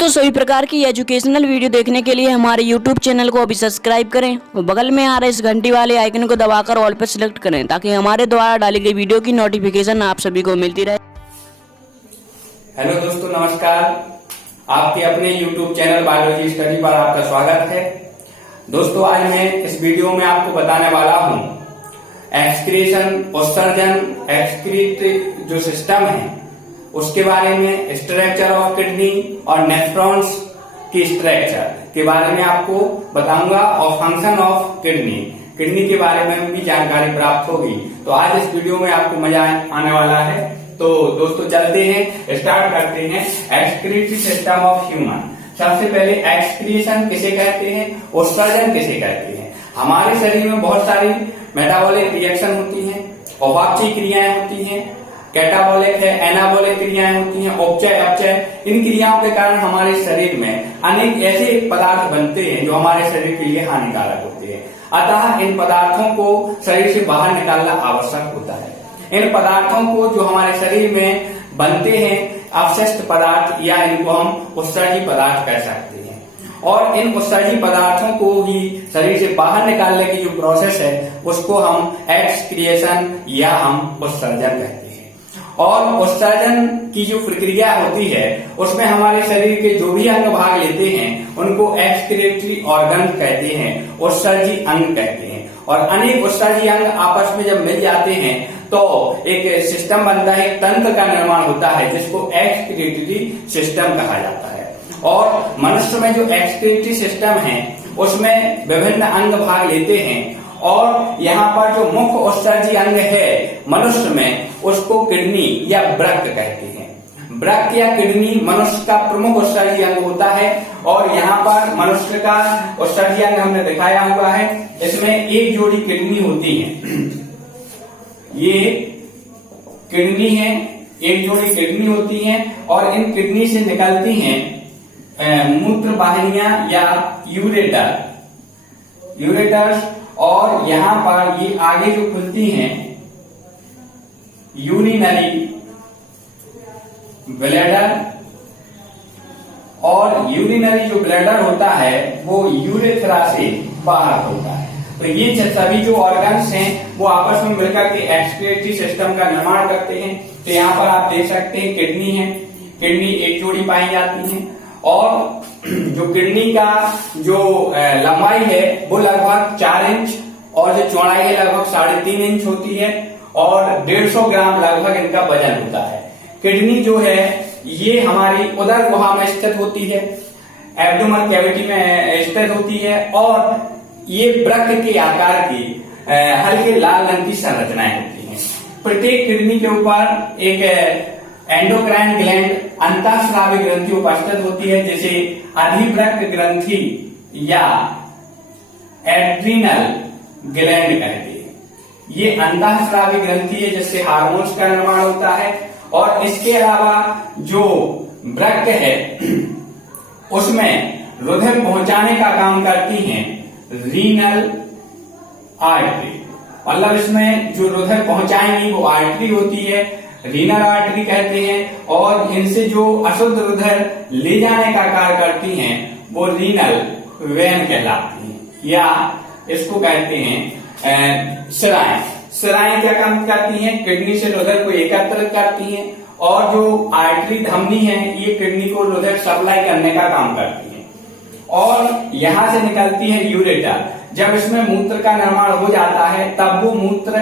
दोस्तों सभी प्रकार की एजुकेशनल वीडियो देखने के लिए हमारे YouTube चैनल को अभी सब्सक्राइब करें और बगल में आ रहे इस घंटी वाले आइकन को दबाकर ऑल पर सिलेक्ट करें ताकि हमारे द्वारा डाली गई वीडियो की नोटिफिकेशन आप सभी को मिलती रहे। हेलो दोस्तों, नमस्कार। आपके अपने YouTube चैनल बायोलॉजी स्टडी पर आपका स्वागत है। दोस्तों, आज मैं इस वीडियो में आपको बताने वाला हूँ एक्सक्रीशन, उत्सर्जन, एक्सक्रीट जो सिस्टम है उसके बारे में, स्ट्रक्चर ऑफ किडनी और नेफ्रॉन्स की स्ट्रक्चर के बारे में आपको बताऊंगा और फंक्शन ऑफ किडनी के बारे में भी जानकारी प्राप्त होगी। तो आज इस वीडियो में आपको मजा आने वाला है। तो दोस्तों चलते हैं, स्टार्ट करते हैं एक्सक्रीटरी सिस्टम ऑफ ह्यूमन। सबसे पहले एक्सक्रीशन किसे कहते हैं, उत्सर्जन किसे कहते हैं। हमारे शरीर में बहुत सारी मेटाबॉलिक रिएक्शन होती हैं, उपापचयी क्रियाएं होती हैं, कैटाबॉलिक है, एनाबॉलिक क्रियाएं होती हैं, उपचय अपचय। इन क्रियाओं के कारण हमारे शरीर में अनेक ऐसे पदार्थ बनते हैं जो हमारे शरीर के लिए हानिकारक होते हैं। अतः इन पदार्थों को शरीर से बाहर निकालना आवश्यक होता है। इन पदार्थों को जो हमारे शरीर में बनते हैं अवशिष्ट पदार्थ या इनको हम उत्सर्जी पदार्थ कह सकते हैं। और इन उत्सर्जी पदार्थों को ही शरीर से बाहर निकालने की जो प्रोसेस है उसको हम एक्सक्रिएशन या हम उत्सर्जन कहते हैं। और उत्सर्जन की जो प्रक्रिया होती है उसमें हमारे शरीर के जो भी अंग भाग लेते हैं उनको एक्सक्रीटरी ऑर्गन कहते हैं, उत्सर्जी अंग कहते हैं। और अनेक उत्सर्जी अंग आपस में जब मिल जाते हैं तो एक सिस्टम बनता है, एक तंत्र का निर्माण होता है जिसको एक्सक्रीटरी सिस्टम कहा जाता है। और मनुष्य में जो एक्सक्रीटरी सिस्टम है उसमें विभिन्न अंग भाग लेते हैं और यहाँ पर जो मुख्य उत्सर्जी अंग है मनुष्य में उसको किडनी या वृक्क कहते हैं। वृक्क या किडनी मनुष्य का प्रमुख उत्सर्जी अंग होता है। और यहाँ पर मनुष्य का उत्सर्जी अंग हमने दिखाया हुआ है, इसमें एक जोड़ी किडनी होती है। ये किडनी है, एक जोड़ी किडनी होती है और इन किडनी से निकलती हैं मूत्र वाहिनियां या यूरेटर्स। और यहाँ पर ये आगे जो खुलती हैं यूरिनरी ब्लैडर। और यूरिनरी जो ब्लैडर होता है वो यूरेथ्रा से बाहर होता है। तो ये सभी जो ऑर्गन्स हैं वो आपस में मिलकर के एक्सक्रीटरी सिस्टम का निर्माण करते हैं। तो यहाँ पर आप देख सकते हैं किडनी है, किडनी एक जोड़ी पाई जाती है। और जो किडनी का जो लंबाई है वो लगभग 4 इंच और जो चौड़ाई है लगभग 3.5 इंच होती है और 150 ग्राम लगभग इनका वजन होता है। किडनी जो है ये हमारी उदर गुहा में स्थित होती है, एब्डोमेन कैविटी में स्थित होती है और ये वृक्क के आकार की हल्के लाल रंग की संरचनाएं होती हैं। प्रत्येक किडनी के ऊपर एक एंडोक्राइन ग्लैंड अंतःस्रावी ग्रंथि उपस्थित होती है जिसे अधिवृक्क ग्रंथि या एड्रीनल ग्लैंड कहते हैं। ये अंतःस्रावी ग्रंथि है जिससे हार्मोन्स का निर्माण होता है। और इसके अलावा जो वृक्क है उसमें रुधिर पहुंचाने का काम करती हैं रीनल आर्टरी। मतलब इसमें जो रुधिर पहुंचाएंगी वो आर्टरी होती है, रीनल आर्टरी कहते हैं। और इनसे जो अशुद्ध रुधिर ले जाने का कार्य करती हैं वो रीनल वेन कहलाती है या इसको कहते हैं शिराएं। शिराएं क्या काम करती हैं, किडनी से रुधिर को एकत्रित करती हैं। और जो आर्टरी धमनी है ये किडनी को रुधिर सप्लाई करने का काम करती है। और यहां से निकलती है यूरेटर। जब इसमें मूत्र का निर्माण हो जाता है तब वो मूत्र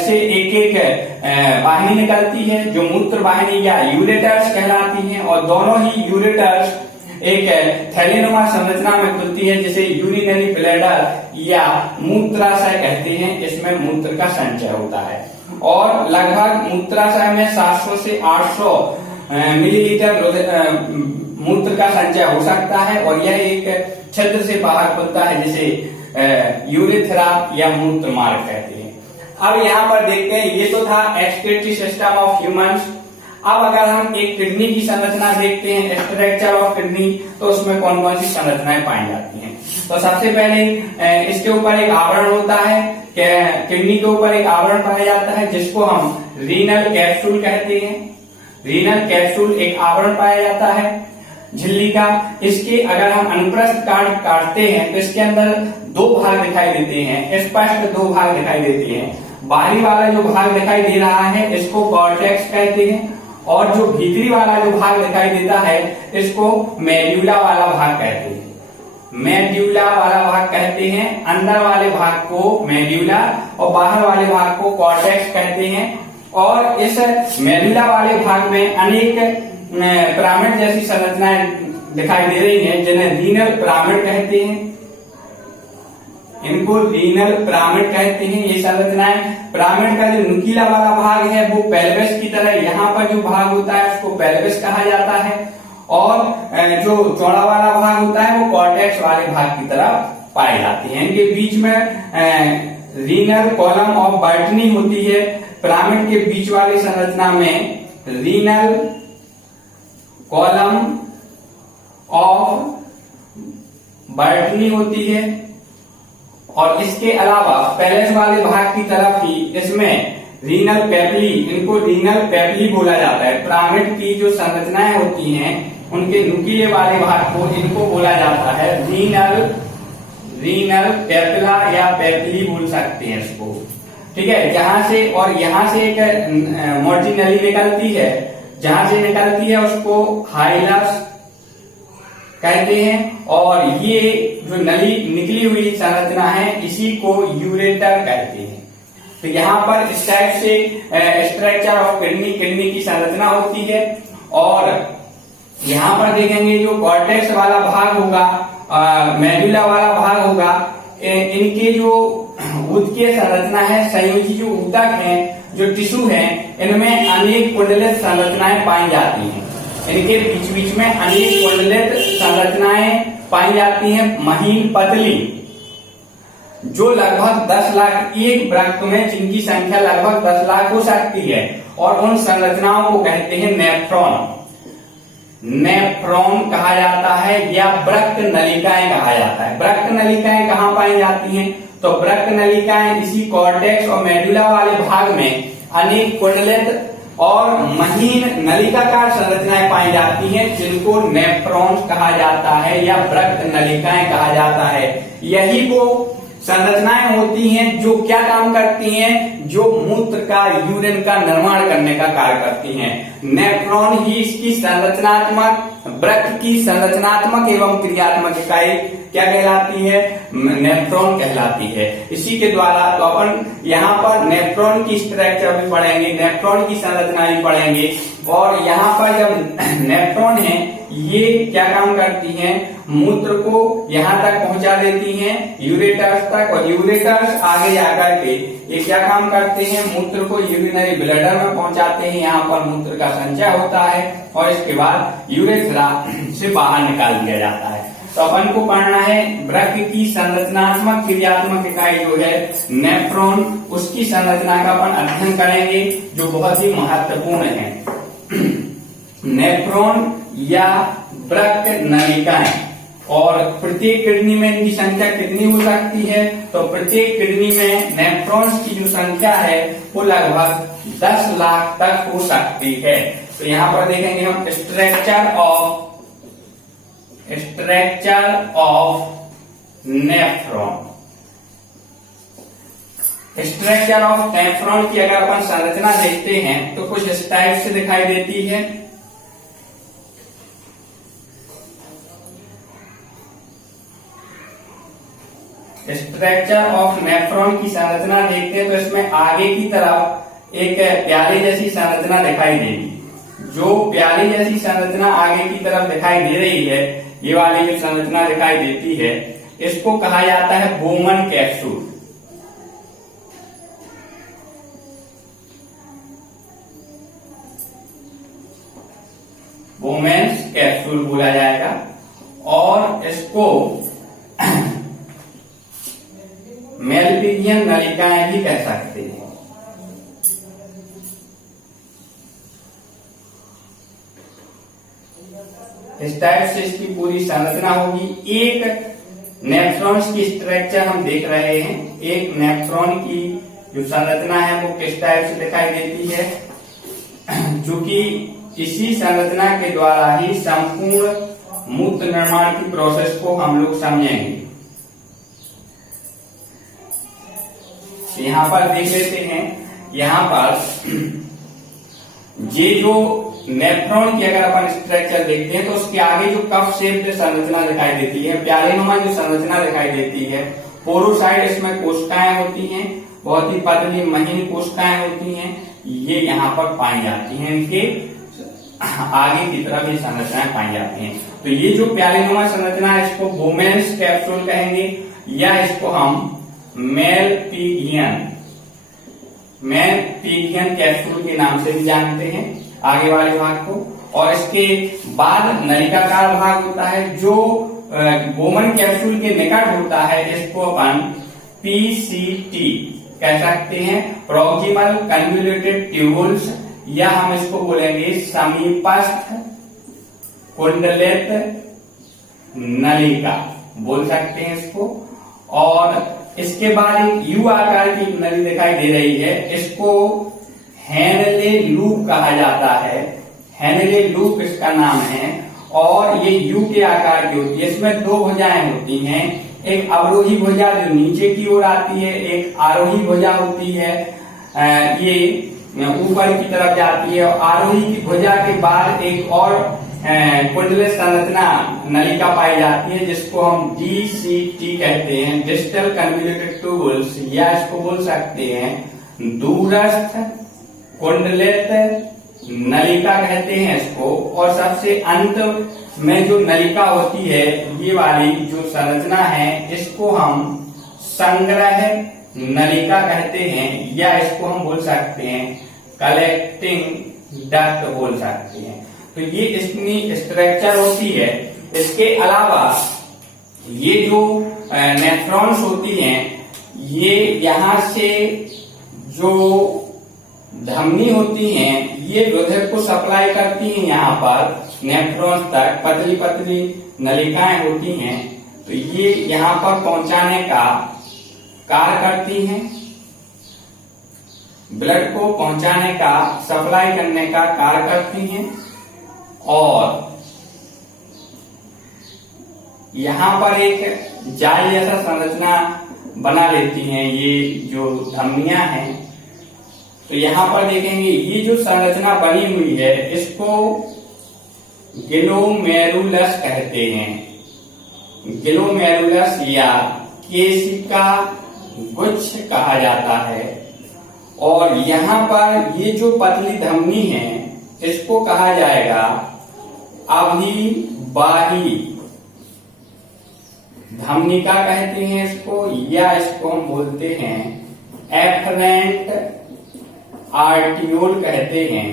से एक एक वाहिनी निकलती है जो मूत्र वाहिनी या यूरेटर्स कहलाती हैं। और दोनों ही यूरेटर्स एक थैलीनुमा संरचना में खुलती है जिसे यूरिनरी ब्लैडर या मूत्राशय कहते हैं। इसमें मूत्र का संचय होता है और लगभग मूत्राशय में 700 से 800 मिलीलीटर मूत्र का संचय हो सकता है। और यह एक छिद्र से बाहर खुलता है जिसे यूरेथ्रा या मूत्र मार्ग कहते हैं। अब यहाँ पर देखते हैं, ये तो था एक्सक्रीटरी सिस्टम ऑफ ह्यूमंस। अब अगर हम एक किडनी की संरचना देखते हैं, स्ट्रक्चर ऑफ किडनी, तो उसमें कौन कौन सी संरचनाएं पाई जाती हैं। तो सबसे पहले इसके ऊपर एक आवरण होता है, किडनी के ऊपर एक आवरण पाया जाता है जिसको हम रीनल कैप्सूल कहते हैं। रीनल कैप्सूल एक आवरण पाया जाता है। झिल्ली का। इसके अगर हम अनुप्रस्थ काट काटते हैं तो इसके अंदर दो भाग दिखाई देते हैं, स्पष्ट दो भाग दिखाई देते हैं। बाहरी वाला जो भाग दिखाई दे रहा है इसको कॉर्टेक्स कहते हैं, और जो भीतरी वाला जो भाग दिखाई देता है इसको मेड्यूला वाला भाग कहते हैं। मेड्यूला वाला भाग कहते हैं, अंदर वाले भाग को मेड्यूला और बाहर वाले भाग को कॉर्टेक्स कहते हैं। और इस मेडुला वाले भाग में अनेक पिरामिड जैसी संरचनाएं दिखाई दे रही हैं, जिन्हें रीनल पिरामिड कहते हैं। इनको रीनल पिरामिड कहते हैं ये संरचनाएं। पिरामिड का जो नुकीला वाला भाग है वो पेल्विस की तरह, यहाँ पर जो भाग होता है उसको पेल्विस कहा जाता है, और जो चौड़ा वाला भाग होता है वो कॉर्टेक्स वाले भाग की तरफ पाए जाते हैं। इनके बीच में रीनल कॉलम ऑफ बर्टनी होती है। पिरामिड के बीच वाली संरचना में रीनल कॉलम ऑफ बर्टनी होती है, और इसके अलावा पेलेस वाले भाग की तरफ ही इसमें रीनल पेपली, इनको रीनल पेपली बोला जाता है। पिरामिड की जो संरचनाएं होती हैं उनके नुकीले वाले भाग को इनको बोला जाता है रीनल पेपला या पेपली बोल सकते हैं इसको, ठीक है। जहां से और यहां से एक मोटी नली निकलती है, जहां से निकलती है उसको हाइलस कहते हैं, और ये जो नली निकली हुई संरचना है इसी को यूरेटर कहते हैं। तो यहाँ पर इस टाइप से स्ट्रक्चर ऑफ किडनी की संरचना होती है। और यहाँ पर देखेंगे जो कॉर्टेक्स वाला भाग होगा, मेडुला वाला भाग होगा, इनके जो ऊतकीय संरचना है, संयोजी जो ऊतक है, जो टिश्यू है, इनमें अनेक कुंडलित संरचनाएं पाई जाती हैं। इनके बीच बीच में अनेक कुंडलित संरचनाएं पाई जाती हैं, महीन पतली, जो लगभग 10 लाख एक वृक्क में, जिनकी संख्या लगभग 10 लाख हो सकती है। और उन संरचनाओं को कहते हैं नेफ्रॉन। नेफ्रॉन कहा जाता है या वृक्क नलिकाएं कहा जाता है। वृक्क नलिकाएं कहाँ पाई जाती हैं? तो वृक्क नलिकाएं इसी कॉर्टेक्स और मेडुला वाले भाग में अनेक कुंडलित और महीन नलिकाकार संरचनाएं पाई जाती हैं, जिनको नेफ्रॉन्स कहा जाता है या वृक्क नलिकाएं कहा जाता है। यही वो संरचनाएं होती हैं जो क्या काम करती हैं, जो मूत्र का, यूरिन का निर्माण करने का कार्य करती हैं। नेफ्रॉन ही इसकी संरचनात्मक, वृक्क की संरचनात्मक एवं क्रियात्मक इकाई क्या कहलाती है? नेफ्रॉन कहलाती है। इसी के द्वारा तो अपन यहाँ पर नेफ्रॉन की स्ट्रक्चर भी पढ़ेंगे, नेफ्रॉन की संरचना भी पढ़ेंगे। और यहाँ पर जब नेफ्रॉन है ये क्या काम करती हैं? मूत्र को यहाँ तक पहुंचा देती हैं, यूरेटर्स तक, और यूरेटर्स आगे जाकर के ये क्या काम करते हैं? मूत्र को यूरिनरी ब्लैडर में पहुंचाते हैं। यहाँ पर मूत्र का संचय होता है और इसके बाद यूरेथ्रा से बाहर निकाल दिया जाता है। तो अपन को पढ़ना है वृक्क की संरचनात्मक क्रियात्मक इकाई जो है नेफ्रॉन, उसकी संरचना का अपन अध्ययन करेंगे जो बहुत ही महत्वपूर्ण है। नेफ्रॉन या वृक्क नलिकाएं, और प्रत्येक किडनी में इनकी संख्या कितनी हो सकती है? तो प्रत्येक किडनी में नेफ्रॉन्स की जो संख्या है वो लगभग 10 लाख तक हो सकती है। तो यहाँ पर देखेंगे हम structure of nephron. Structure of nephron की अगर अपन संरचना देखते हैं तो कुछ इस टाइप से दिखाई देती है। स्ट्रक्चर ऑफ नेफ्रॉन की संरचना देखते हैं तो इसमें आगे की तरफ एक प्याले जैसी संरचना दिखाई देगी। जो प्याले जैसी संरचना आगे की तरफ दिखाई दे रही है, ये वाली जो संरचना दिखाई देती है, इसको कहा जाता है बोमन कैप्सूल। बोमेन्स कैप्सूल बोला जाएगा, और इसको मेलपिजियन नलिकाएं भी कह सकते हैं। इस टाइप से इसकी पूरी संरचना होगी। एक नेफ्रॉन्स की स्ट्रक्चर हम देख रहे हैं। एक नेफ्रॉन की जो संरचना है वो किस टाइप से दिखाई देती है, जो कि इसी संरचना के द्वारा ही संपूर्ण मूत्र निर्माण की प्रोसेस को हम लोग समझेंगे। यहाँ पर देख लेते हैं, यहाँ पर ये जो नेफ्रॉन की अगर अपन स्ट्रक्चर देखते हैं तो उसके आगे जो कप शेप्ड संरचना दिखाई देती है, प्यालेनुमा जो संरचना दिखाई देती है, पोरोसाइड इसमें कोशिकाएं होती हैं, बहुत ही पतली महीन कोशिकाएं होती हैं, ये यहाँ पर पाई जाती हैं, इनके आगे की तरफ ये संरचनाएं पाई जाती हैं। तो ये जो प्यालेनुमा संरचना है इसको बोमेन्स कैप्सूल कहेंगे, या इसको हम मेलपिगियन कैप्सूल के नाम से भी जानते हैं आगे वाले भाग को। और इसके बाद नलिकाकार भाग होता है जो बोमन कैप्सूल के निकट होता है, इसको अपन पीसीटी कह सकते हैं, प्रॉक्सिमल कन्वोल्यूटेड ट्यूबुल्स, या हम इसको बोलेंगे समीपस्थ कुंडलित नलिका बोल सकते हैं इसको। और इसके बाद एक यू आकार की नली दिखाई दे रही है, इसको हेनले लूप कहा जाता है, हेनले लूप इसका नाम है, और ये यू के आकार की होती है। इसमें दो भुजाएं होती हैं, एक अवरोही भुजा जो नीचे की ओर आती है, एक आरोही भुजा होती है, ये ऊपर की तरफ जाती है। और आरोही की भुजा के बाद एक और कुंडलित संरचना नलिका पाई जाती है, जिसको हम डीसीटी कहते हैं, डिस्टल कन्वोल्यूटेड ट्यूबुल्स, या इसको बोल सकते हैं दूरस्थ कुंडलित नलिका कहते हैं इसको। और सबसे अंत में जो नलिका होती है, ये वाली जो संरचना है, इसको हम संग्रह नलिका कहते हैं, या इसको हम बोल सकते हैं कलेक्टिंग डक्ट बोल सकते हैं। तो ये इतनी स्ट्रक्चर होती है। इसके अलावा ये जो नेफ्रॉन्स होती हैं, ये यहाँ से जो धमनी होती हैं, ये रुधिर को सप्लाई करती हैं यहाँ पर नेफ्रॉन्स तक, पतली पतली नलिकाएं होती हैं, तो ये यहाँ पर पहुंचाने का कार्य करती हैं, ब्लड को पहुंचाने का, सप्लाई करने का कार्य करती हैं। और यहाँ पर एक जाल जैसा संरचना बना लेती हैं ये जो धमनियां हैं। तो यहाँ पर देखेंगे ये जो संरचना बनी हुई है, इसको ग्लोमेरुलस कहते हैं, ग्लोमेरुलस या केशिका गुच्छ कहा जाता है। और यहाँ पर ये जो पतली धमनी है, इसको कहा जाएगा अभिवाही धमनिका कहते हैं इसको, या इसको हम बोलते हैं एफरेंट आर्टियोल कहते हैं।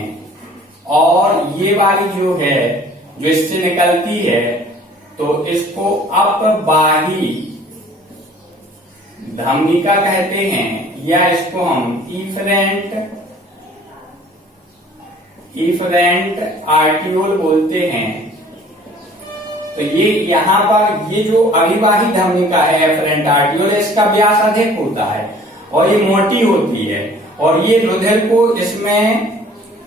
और ये वाली जो है, जो इससे निकलती है, तो इसको अपवाही धमनिका कहते हैं, या इसको हम इफरेंट आर्टियोल बोलते हैं। तो ये यहाँ पर ये जो अभिवाही धमनिका है, एफरेंट आर्टियोल, इसका व्यास अधिक होता है और ये मोटी होती है, और ये रुधिर को इसमें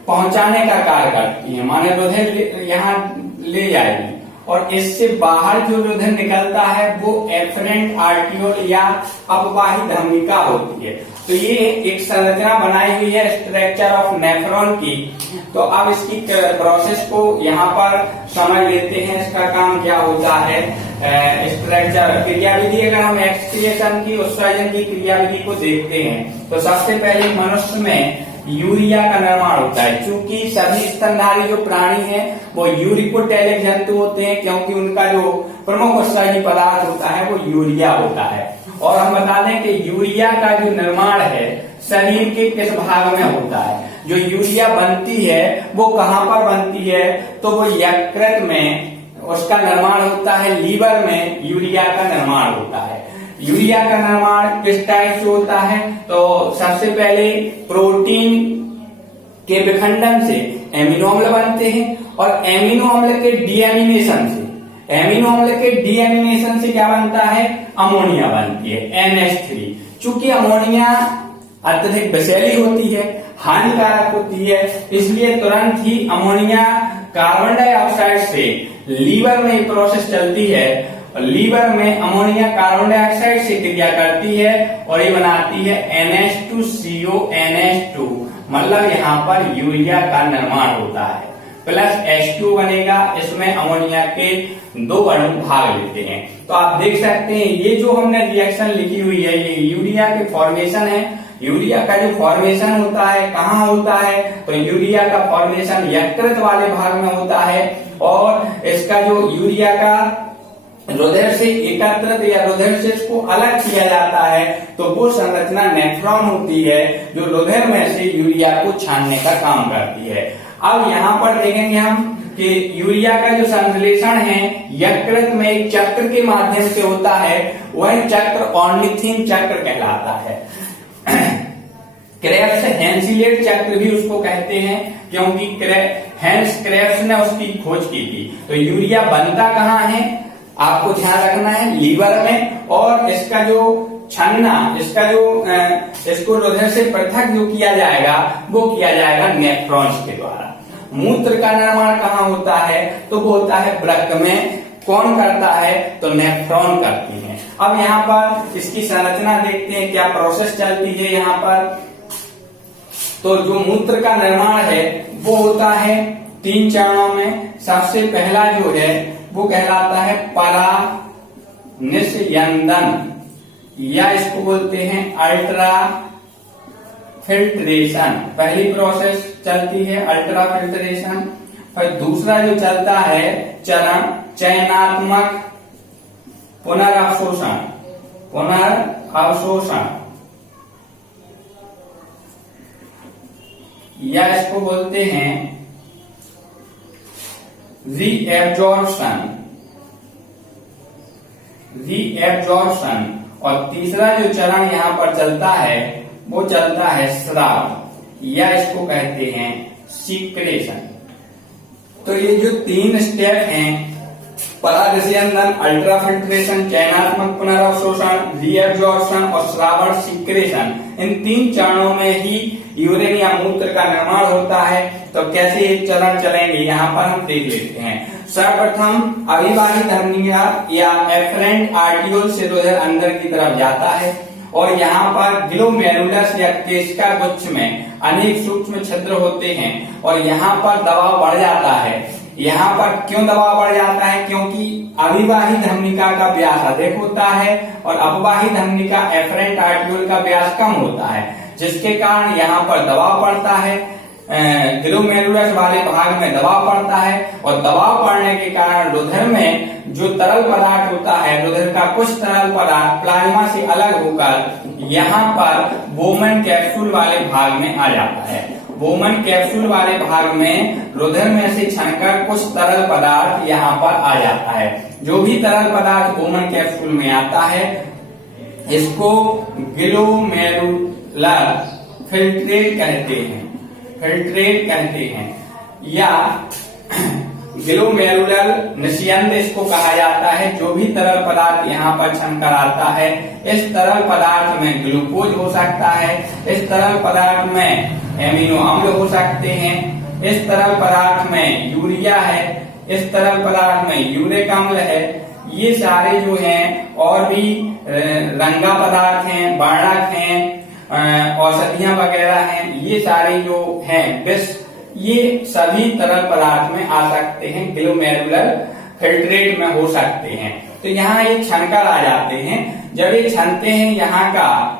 पहुंचाने का कार्य करती है, माने रुधिर यहाँ ले जाएगी। और इससे बाहर जो रुधिर निकलता है वो एफरेंट आर्टियोल या अपवाही धमनिका होती है। तो ये एक संरचना बनाई हुई है स्ट्रक्चर ऑफ नेफ्रॉन की। तो अब इसकी प्रोसेस को यहाँ पर समझ लेते हैं, इसका काम क्या होता है। स्ट्रक्चर क्रियाविधि, अगर हम एक्सक्रिएशन की, उत्सर्जन की क्रियाविधि को देखते हैं, तो सबसे पहले मनुष्य में यूरिया का निर्माण होता है। चूंकि सभी स्तनधारी जो प्राणी हैं वो यूरिकोटैलिक जंतु होते हैं, क्योंकि उनका जो प्रमुख उत्सर्जी पदार्थ होता है वो यूरिया होता है। और हम बता दें कि यूरिया का जो निर्माण है शरीर के किस भाग में होता है। जो यूरिया बनती है वो कहाँ पर बनती है, तो वो यकृत में उसका निर्माण होता है, लीवर में यूरिया का निर्माण होता है। यूरिया का निर्माण किस टाइप से होता है, तो सबसे पहले प्रोटीन के विखंडन से एमिनो अम्ल बनते हैं, और एमिनो अम्ल के डीएमिनेशन से, एमिनो अम्ल के डीएमिनेशन से क्या बनता है, अमोनिया बनती है, NH3। चूंकि अमोनिया अत्यधिक विषैली होती है, हानिकारक होती है, इसलिए तुरंत ही अमोनिया कार्बन डाइऑक्साइड से लीवर में ये प्रोसेस चलती है और लीवर में अमोनिया कार्बन डाइऑक्साइड से क्रिया करती है और ये बनाती है NH2CO NH2, मतलब यहाँ पर यूरिया का निर्माण होता है। प्लस H2 बनेगा, इसमें अमोनिया के 2 अणु भाग लेते हैं। तो आप देख सकते हैं ये जो हमने रिएक्शन लिखी हुई है ये यूरिया के फॉर्मेशन है। यूरिया का जो फॉर्मेशन होता है कहाँ होता है, तो यूरिया का फॉर्मेशन यकृत वाले भाग में होता है और इसका जो यूरिया का रुधिर से एकत्रित या रुधिर से इसको अलग किया जाता है तो वो संरचना नेफ्रॉन होती है जो रुधिर में से यूरिया को छानने का काम करती है। अब यहाँ पर देखेंगे हम कि यूरिया का जो संश्लेषण है यकृत में एक चक्र के माध्यम से होता है, वह चक्र ऑर्निथिन चक्र कहलाता है। क्रेब्स हेंसिलेट चक्र भी उसको कहते हैं क्योंकि हेंस क्रेब्स ने उसकी खोज की थी। तो यूरिया बनता कहाँ है, आपको ध्यान रखना है लीवर में, और इसका जो छन्ना, इसका जो इसको रुधिर से पृथक जो किया जाएगा वो किया जाएगा नेफ्रॉन्स के द्वारा। मूत्र का निर्माण कहाँ होता है, तो वो होता है वृक्क में। कौन करता है, तो नेफ्रॉन करती है। अब यहाँ पर इसकी संरचना देखते हैं, क्या प्रोसेस चलती है यहाँ पर। तो जो मूत्र का निर्माण है वो होता है 3 चरणों में। सबसे पहला जो है वो कहलाता है परानिस्यंदन, या इसको बोलते हैं अल्ट्रा फिल्ट्रेशन। पहली प्रोसेस चलती है अल्ट्रा फिल्ट्रेशन। फिर दूसरा जो चलता है चरण चयनात्मक पुनर्अवशोषण, या इसको बोलते हैं रीएब्जॉर्प्शन। और तीसरा जो चरण यहाँ पर चलता है वो चलता है स्राव, या इसको कहते हैं सीक्रेशन। तो ये जो 3 स्टेप हैं, परागस्यंदन, अल्ट्रा फिल्ट्रेशन, चयनात्मक पुनर्अवशोषण, रीएब्जॉर्प्शन और श्रावण सीक्रेशन, इन 3 चरणों में ही यूरिन या मूत्र का निर्माण होता है। तो कैसे ये चरण चलेंगे यहाँ पर हम देख लेते हैं। सर्वप्रथम अविवाहित धमनियां या एफरेंट आर्टियोल से रुधिर अंदर की तरफ जाता है और यहाँ पर ग्लोमेरुलस या केशिका गुच्छ में अनेक सूक्ष्म छिद्र होते हैं और यहाँ पर दबाव बढ़ जाता है। यहाँ पर क्यों दबाव बढ़ जाता है, क्योंकि अविवाहित धमनिका का व्यास अधिक होता है और अपवाहित धमनिका एफरेंट आर्टियोल का व्यास कम होता है, जिसके कारण यहाँ पर दबाव पड़ता है। ग्लोमेरुलस वाले भाग में दबाव पड़ता है और दबाव पड़ने के कारण रुधिर में जो तरल पदार्थ होता है, रुधिर का कुछ तरल पदार्थ प्लाज्मा से अलग होकर यहाँ पर बोमन कैप्सूल वाले भाग में आ जाता है। बोमन कैप्सूल वाले भाग में रुधिर में से छनकर कुछ तरल पदार्थ यहाँ पर आ जाता है। जो भी तरल पदार्थ बोमन कैप्सूल में आता है इसको ग्लोमेरुलर फिल्ट्रेट कहते हैं या ग्लोमेरुलर निस्यंद इसको कहा जाता है। जो भी तरल पदार्थ यहाँ पर छनकर आता है, इस तरल पदार्थ में ग्लूकोज हो सकता है, इस तरल पदार्थ में एमिनो अम्ल हो सकते हैं, इस तरल पदार्थ में यूरिया है, इस तरल पदार्थ में यूरिक अम्ल है। ये सारे जो हैं और भी रंगा पदार्थ हैं, वर्णक हैं, औषधियां वगैरह हैं, ये सारे जो हैं विष, ये सभी तरल पदार्थ में आ सकते हैं, ग्लोमेरुलर फिल्ट्रेट में हो सकते हैं। तो यहाँ ये छनकर आ जाते हैं। जब ये छनते हैं यहाँ का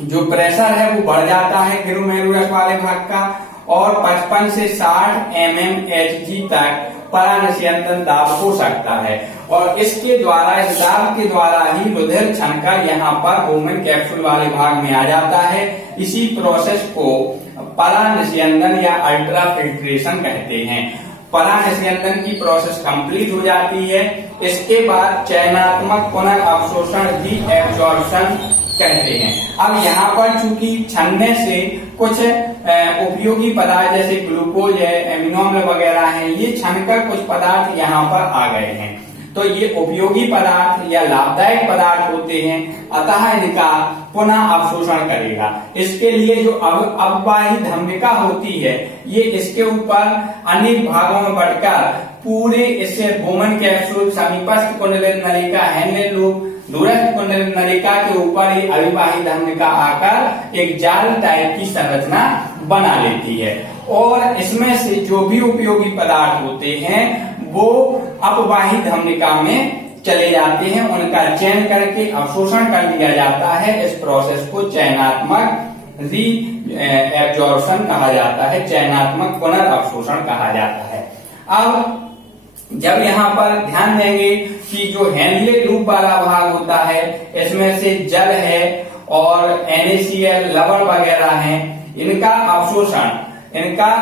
जो प्रेशर है वो बढ़ जाता है ग्लोमेरुलस वाले भाग का और 55 से 60 mmHg तक परानिस्यंदन दाब हो सकता है और इसके द्वारा, इस दाब के द्वारा ही रुधिर छनकर यहाँ पर बोमन कैप्सूल वाले भाग में आ जाता है। इसी प्रोसेस को परानिस्यंदन या अल्ट्रा फिल्ट्रेशन कहते हैं। परानिस्यंदन की प्रोसेस कंप्लीट हो जाती है। इसके बाद चयनात्मक पुनर्अवशोषण रीएब्जॉर्प्शन कहते हैं। अब यहाँ पर चूंकि छनने से कुछ उपयोगी पदार्थ जैसे ग्लूकोज है, एमिनो अम्ल वगैरह है, ये छनकर कुछ पदार्थ यहाँ पर आ गए हैं। तो ये उपयोगी पदार्थ या लाभदायक पदार्थ होते हैं, अतः इनका पुनः अवशोषण करेगा। इसके लिए जो अपवाहित धमनिका होती है ये इसके ऊपर अनेक भागों में बंटकर पूरे इससे वुमन कैप्सूल, समीपस्थ कुंडलिनी नलिका, हेनले लूप, दूरस्थ कुंडलिनी नलिका के ऊपर ही अविवाहित धमनिका आकर एक जाल टाइप की संरचना बना लेती है। और इसमें से जो भी उपयोगी पदार्थ होते हैं वो अपवाहित धमनिका में चले जाते हैं, उनका चयन करके अवशोषण कर लिया जाता है। इस प्रोसेस को चयनात्मक री एब्जॉर्प्शन कहा जाता है, चयनात्मक पुनर्अवशोषण कहा जाता है। अब जब यहाँ पर ध्यान देंगे कि जो हेनले लूप वाला भाग होता है इसमें से जल है और NaCl, लवण वगैरह हैं, इनका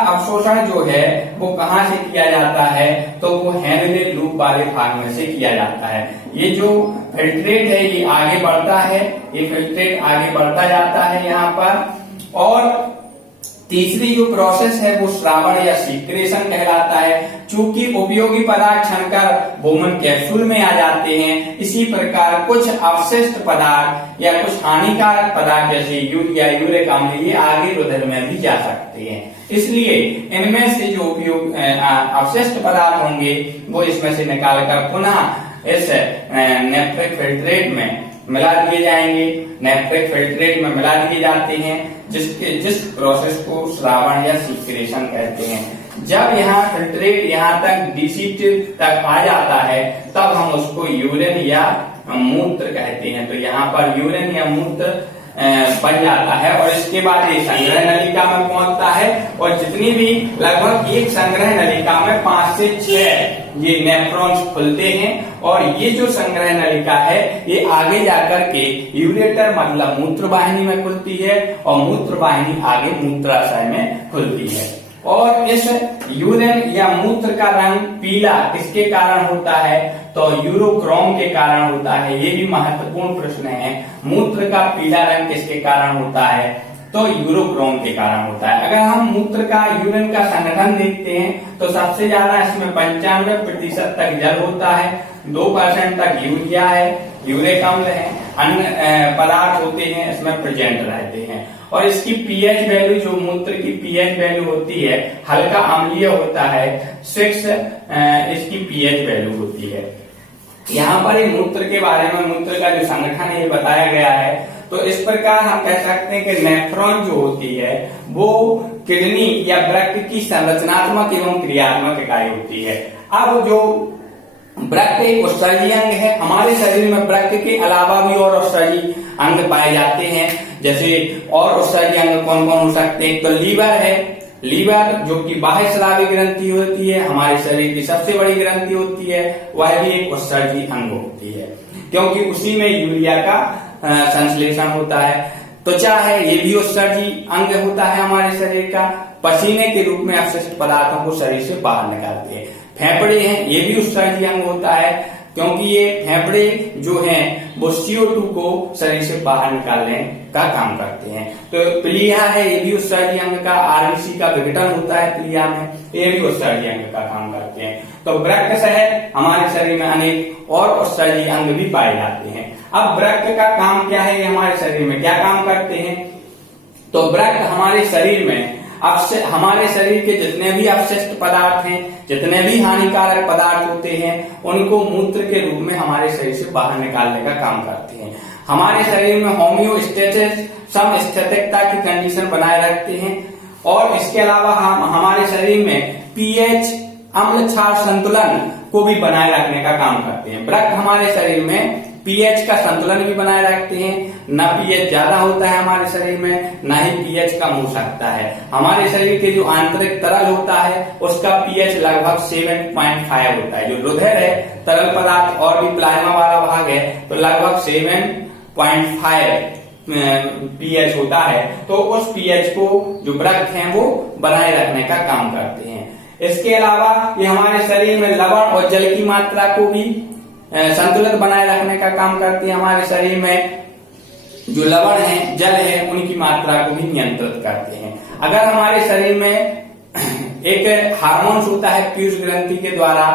अवशोषण जो है वो कहाँ से किया जाता है, तो वो हेनले लूप वाले भाग में से किया जाता है। ये जो फिल्ट्रेट है ये आगे बढ़ता है, ये फिल्ट्रेट आगे बढ़ता जाता है यहाँ पर। और तीसरी जो प्रोसेस है वो श्रावण या सीक्रेशन कहलाता है। चूंकि उपयोगी पदार्थ छनकर वुमन कैप्सूल में आ जाते हैं, इसी प्रकार कुछ अवशिष्ट पदार्थ या कुछ हानिकारक पदार्थ जैसे यूरिया, यूरिक अम्ल ये आगे रुधिर में भी जा सकते हैं। इसलिए इनमें से जो उपयोग अवशिष्ट पदार्थ होंगे वो इसमें से निकालकर पुनः इस नेफ्रिक फिल्ट्रेट में मिला दिए जाएंगे, नेफ्रिक फिल्ट्रेट में मिला दिए जाते हैं, जिस प्रोसेस को श्रावण या सीक्रेशन कहते हैं। जब यहाँ फिल्ट्रेट यहाँ तक डिसिट तक आ जाता है तब हम उसको यूरिन या मूत्र कहते हैं। तो यहाँ पर यूरिन या मूत्र बन जाता है और इसके बाद ये संग्रह नलिका में पहुंचता है और जितनी भी लगभग एक संग्रह नलिका में 5 से 6 ये नेफ्रॉन्स खुलते हैं और ये जो संग्रह नलिका है ये आगे जाकर के यूरेटर मतलब मूत्र वाहिनी में खुलती है और मूत्र वाहिनी आगे मूत्राशय में खुलती है। और इस यूरिन या मूत्र का रंग पीला किसके कारण होता है, तो यूरोक्रोम के कारण होता है। ये भी महत्वपूर्ण प्रश्न है। मूत्र का पीला रंग किसके कारण होता है, तो यूरोक्रोम के कारण होता है। अगर हम मूत्र का, यूरिन का संगठन देखते हैं तो सबसे ज्यादा इसमें 95% तक जल होता है, 2% तक यूरिया है, यूरिक अम्ल है, अन्य पदार्थ होते हैं इसमें प्रेजेंट रहते हैं। और इसकी पीएच वैल्यू, जो मूत्र की पीएच वैल्यू होती है, हल्का अम्लीय होता है, 6 इसकी पीएच वैल्यू होती है। यहाँ पर ही मूत्र के बारे में, मूत्र का जो संगठन है ये बताया गया है। तो इस प्रकार हम कह सकते हैं कि नेफ्रॉन जो होती है वो किडनी या वृक्क की संरचनात्मक एवं क्रियात्मक इकाई होती है। अब जो वृक्क एक उत्सर्जी अंग है, हमारे शरीर में वृक्क के अलावा भी और उत्सर्जी अंग पाए जाते हैं। जैसे और उत्सर्जी अंग कौन कौन हो सकते हैं, तो लीवर है, लीवर जो कि बाह्य स्रावी ग्रंथि होती है, हमारे शरीर की सबसे बड़ी ग्रंथि होती है, वह भी एक उत्सर्जी अंग होती है क्योंकि उसी में यूरिया का संश्लेषण होता है। त्वचा है, ये भी उत्सर्जी अंग होता है हमारे शरीर का, पसीने के रूप में अपशिष्ट पदार्थों को शरीर से बाहर निकालते हैं। फेफड़े हैं, ये भी उत्सर्जी अंग होता है क्योंकि ये फेफड़े जो हैं वो CO2 को शरीर से बाहर निकालने का काम करते हैं। तो प्लीहा है, ये भी उत्सर्जी अंग का, RBC का विघटन होता है प्लीहा में, ये भी उत्सर्जी अंग का काम करते हैं। तो वृक्क सहित हमारे शरीर में अनेक और उत्सर्जी अंग भी पाए जाते हैं। अब वृक्क का काम क्या है, ये हमारे शरीर में क्या काम करते हैं, तो वृक्क हमारे शरीर में हमारे शरीर के जितने भी अपशिष्ट पदार्थ हैं, जितने भी हानिकारक पदार्थ होते हैं, उनको मूत्र के रूप में हमारे शरीर से बाहर निकालने का काम करते हैं। हमारे शरीर में होम्योस्टेसिस, समस्थितिकता की कंडीशन बनाए रखते हैं। और इसके अलावा हम हमारे शरीर में पीएच, अम्ल क्षार संतुलन को भी बनाए रखने का काम करते हैं। वृक्क हमारे शरीर में पीएच का संतुलन भी बनाए रखते हैं। न पीएच ज्यादा होता है हमारे शरीर में, न ही पीएच कम हो सकता है। हमारे शरीर के जो आंतरिक तरल होता है उसका पीएच लगभग 7.5 होता है। जो रुधिर है, तरल पदार्थ और भी प्लाज्मा वाला भाग है, तो लगभग 7.5 पीएच होता है। तो उस पीएच को जो वृक्क हैं वो बनाए रखने का काम करते हैं। इसके अलावा ये हमारे शरीर में लवण और जल की मात्रा को भी संतुलित बनाए रखने का काम करती है। हमारे शरीर में जो लवण है, जल है, उनकी मात्रा को भी नियंत्रित करते हैं। अगर हमारे शरीर में एक हार्मोन होता है, पीयूष ग्रंथि के द्वारा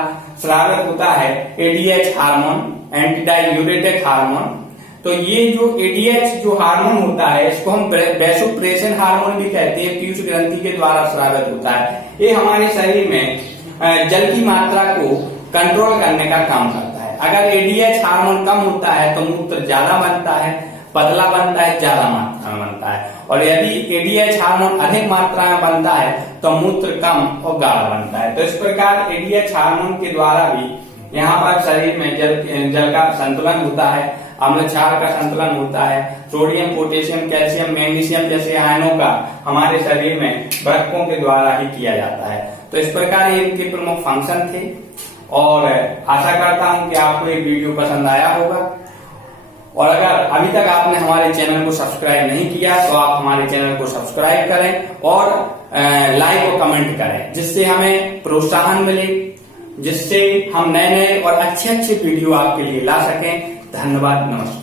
स्रावित होता है, ADH हार्मोन, एंटीडायूरेटिक हार्मोन। तो ये जो ADH जो हार्मोन होता है इसको हम वैसोप्रेसिन हार्मोन भी कहते हैं, पीयूष ग्रंथि के द्वारा स्रावित होता है। ये हमारे शरीर में जल की मात्रा को कंट्रोल करने का काम करता है। अगर एडीएच हार्मोन कम होता है तो मूत्र ज्यादा बनता है, पतला बनता है, ज्यादा मात्रा में बनता है, और यदि एडीएच हार्मोन अधिक मात्रा में बनता है तो मूत्र कम और गाढ़ा बनता है। तो इस प्रकार एडीएच हार्मोन के द्वारा भी यहाँ पर शरीर में जल का संतुलन होता है, अम्ल क्षार का संतुलन होता है, सोडियम, पोटेशियम, कैल्शियम, मैग्नीशियम जैसे आयनों का हमारे शरीर में वृक्कों के द्वारा ही किया जाता है। तो इस प्रकार ये इनके प्रमुख फंक्शन थे, और आशा करता हूं कि आपको ये वीडियो पसंद आया होगा। और अगर अभी तक आपने हमारे चैनल को सब्सक्राइब नहीं किया तो आप हमारे चैनल को सब्सक्राइब करें और लाइक और कमेंट करें, जिससे हमें प्रोत्साहन मिले, जिससे हम नए नए और अच्छे वीडियो आपके लिए ला सकें। धन्यवाद, नमस्कार।